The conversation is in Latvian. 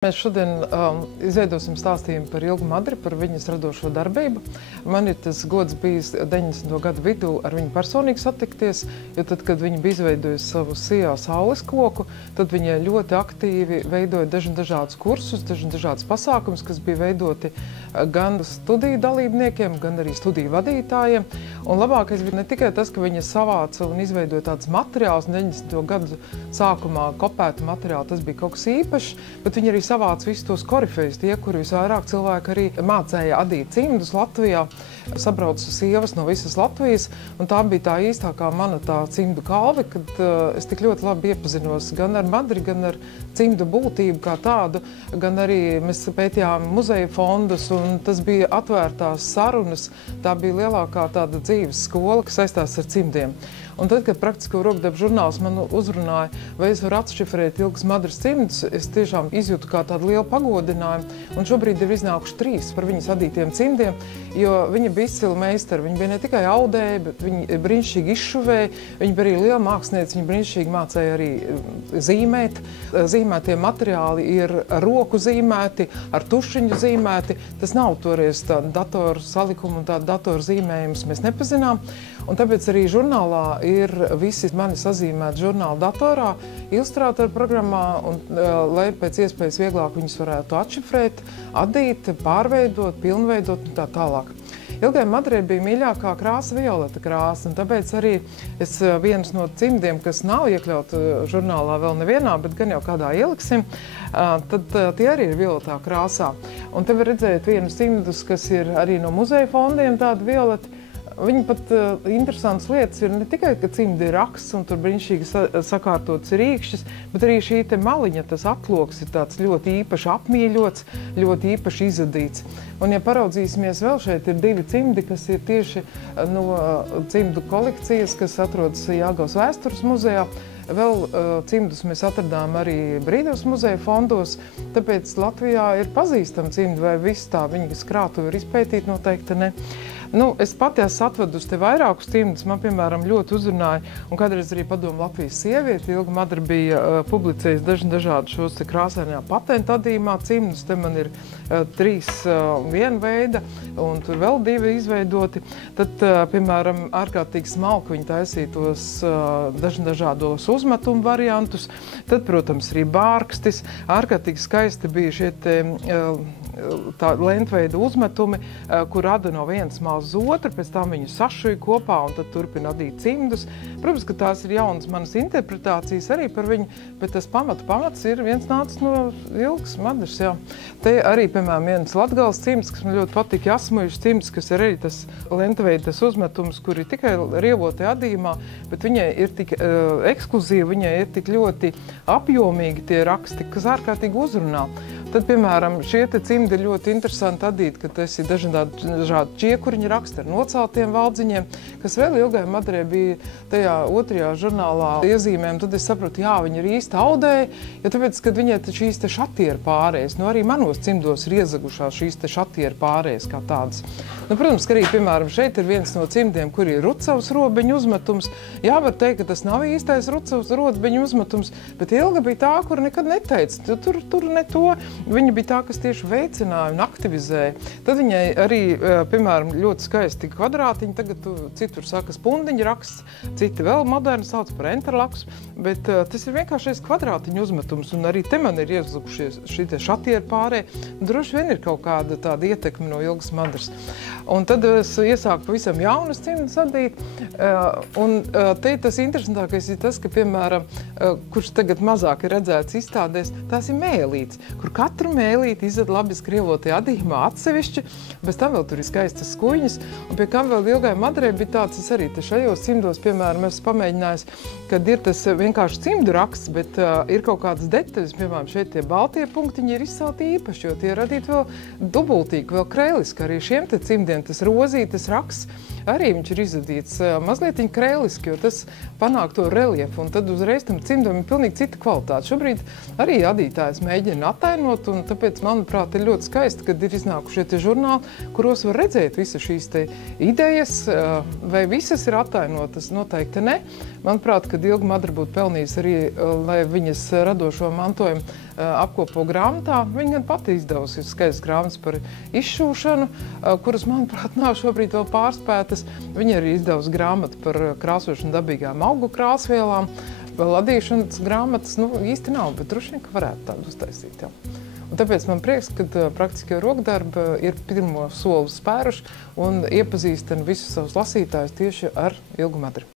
Mēs šodien izveidosim stāstījumu par Ilgu Madri, par viņas radošo darbību. Man ir tas gods bijis 90. gadu vidū ar viņu personīgi satikties, jo tad, kad viņa bija izveidojusi savu SIA saules koku, tad viņa ļoti aktīvi veidoja dažādus kursus, dažādus pasākumus, kas bija veidoti gan studiju dalībniekiem, gan arī studiju vadītājiem. Un labākais bija ne tikai tas, ka viņa savāca un izveidoja tādus materiālus, 90. gadu sākumā kopētu materiālu, tas bija kaut kas īpašs, bet viņa arī savāca visus tos korifejus, tie, kuri visvairāk cilvēki arī mācēja adīt cimdus Latvijā, sabrauca sievas no visas Latvijas, un tā bija tā īstākā mana tā cimdu kalve, kad es tik ļoti labi iepazinos gan ar Madri, gan ar cimdu būtību kā tādu, gan arī mēs pētījām muzeja fondus, un tas bija atvērtās sarunas, tā bija lielākā tāda dzīves skola, kas saistās ar cimdiem. Un tad, kad Praktisko rokdarbu žurnāls man uzrunāja, vai es varu atšifrēt Ilgas Madras cimdus, es tiešām izjūtu kā tādu lielu pagodinājumu. Un šobrīd ir iznākuši 3 par viņas adītiem cimdiem, jo viņa bija izcila meistara. Viņa bija ne tikai audēja, bet viņa brīnišķīgi izšuvēja, viņa bija arī liela māksliniece, viņa brīnišķīgi mācēja arī zīmēt. Zīmētie materiāli ir ar roku zīmēti, ar tušiņu zīmēti. Tas nav toreiz tāda datoru salikuma un tāda datoru zīmējumus mēs nepazinām. Un tāpēc arī žurnālā ir visi mani sazīmēti žurnāla datorā, ilustrātoru programmā, un lai pēc iespējas vieglāk viņus varētu atšifrēt, adīt, pārveidot, pilnveidot un tā tālāk. Ilgai Madrai bija mīļākā krāsa violeta krāsa, un tāpēc arī es viens no cimdiem, kas nav iekļaut žurnālā vēl nevienā, bet gan jau kādā ieliksim, tad tie arī ir violetā krāsā. Un te var redzēt vienu cimdus, kas ir arī no muzeja fondiem tādi violeti. Viņa pat interesantas lietas ir ne tikai, ka cimdi ir raksts un tur brīnišķīgi sakārtots rīkšķis, bet arī šī te maliņa, tas atloks ir tāds ļoti īpaši apmīļots, ļoti īpaši izadīts. Un ja paraudzīsimies vēl, šeit ir 2 cimdi, kas ir tieši no cimdu kolekcijas, kas atrodas Jelgavas vēstures muzejā. Vēl cimdus mēs atradām arī Brīvības muzeja fondos, tāpēc Latvijā ir pazīstama cimdi, vai viss tā viņas krātuve ir izpētīt, noteikti ne. Nu, es pati esmu atvedusi te vairākus cimdus, man, piemēram, ļoti uzrunāja, un kādreiz arī Padomu Latvijas sievieti, Ilga Madra bija publicējusi dažādu šos te krāsainajā patentu adījumā cimdus, te man ir 3 viena veida, un tur vēl 2 izveidoti. Tad, piemēram, ārkārtīgi smalki viņi taisīja tos dažādos uzmetumu variantus, tad, protams, arī bārkstis, ārkārtīgi skaisti bija šie te tā lentveida uzmetumi, kur rada no vienas malas uz otru, pēc tam viņu sašuja kopā un tad turpina adīt cimdus. Protams, ka tās ir jaunas manas interpretācijas arī par viņu, bet tas pamats ir viens nācis no Ilgas Madras, jā. Te arī, piemēram, viens Latgales cimds, kas man ļoti patika, Jasmuļas cimds, kas ir arī tas lentveida uzmetums, kur ir tikai rievotē adījumā, bet viņai ir tik ekskluzīvi, viņai ir tik ļoti apjomīgi tie raksti, kas ārkārtīgi uzrunā. Tad, piemēram, šie te cimdi ir ļoti interesanti adīt, ka tas ir dažādi čiekuriņi raksti ar noceltiem valdziņiem, kas vēl Ilgai Madrai bija tajā 2. žurnālā iezīmēm. Tad es sapratu, jā, viņi ir īsti audēji, jo tāpēc, kad viņai šīs te šatieru pārējas, nu arī manos cimdos ir iezagušās šīs te šatieru pārējas kā tādas. Nu, protams, ka arī, piemēram, šeit ir viens no cimdiem, kur ir Rucavas robeņu uzmetums. Jā, var teikt, ka tas nav īstais Rucavas robeņu uzmetums, bet Ilga bija tā, kur nekad neteica, tur ne to. Viņa bija tā, kas tieši veicināja un aktivizēja. Tad viņai arī, piemēram, ļoti skaisti kvadrātiņi, tagad citur saka spundiņa raksts, citi vēl moderni sauc par enterlaks, bet tas ir vienkāršais kvadrātiņu uzmetums, un arī te man ir iezagušies šī te šatieru pārē. Droši vien ir kaut kāda tāda ietekme no Ilgas Madras. Un tad es iesāku pavisam jaunas cimdus adīt, un te tas interesantākais ir tas, ka, piemēram, kurš tagad mazāk ir redzēts izstādēs, tās ir mēlītes, kur katru mēlīti izad labi skrievotie adījumā atsevišķi, bez tam vēl tur ir skaistas skuiņas, un pie kam vēl Ilgai Madrai bija tāds, es arī te šajos cimdos, piemēram, esmu pamēģinājis, kad ir tas vienkārši cimdu raksts, bet ir kaut kādas detaļas, piemēram, šeit tie baltie punktiņi ir izcelti īpaši, jo tie ir radīti vēl dubultīgi, vēl krēliski. Arī šiem te cimdiem tas rozītes raksts, arī viņš ir izadīts mazlietiņ krēliski, jo tas panāk to reliefu, un tad uzreiz tam cimdam ir pilnīgi cita kvalitāte. Šobrīd arī adītājs mēģina atainot, un tāpēc, manuprāt, ir ļoti skaisti, kad ir iznākušie tie žurnāli, kuros var redzēt visas šīs te idejas, vai visas ir atainotas, noteikti ne. Manuprāt, kad Ilga Madra būtu pelnījusi arī, lai viņas radošo mantojumu apkopo grāmatā. Viņa gan pati izdevusi skaistas grāmatas par izšūšanu, kuras, manuprāt, nav šobrīd vēl pārspētas. Viņa arī izdevusi grāmatu par krāsošanu dabīgām augu krāsvielām. Vēl ladīšanas grāmatas īsti nav, bet droši vien, ka varētu tādu uztaisīt. Jā. Un tāpēc man prieks, ka praktiskie rokdarbi ir pirmo soli spēruši un iepazīstina visus savus lasītājus tieši ar Ilgu Madri.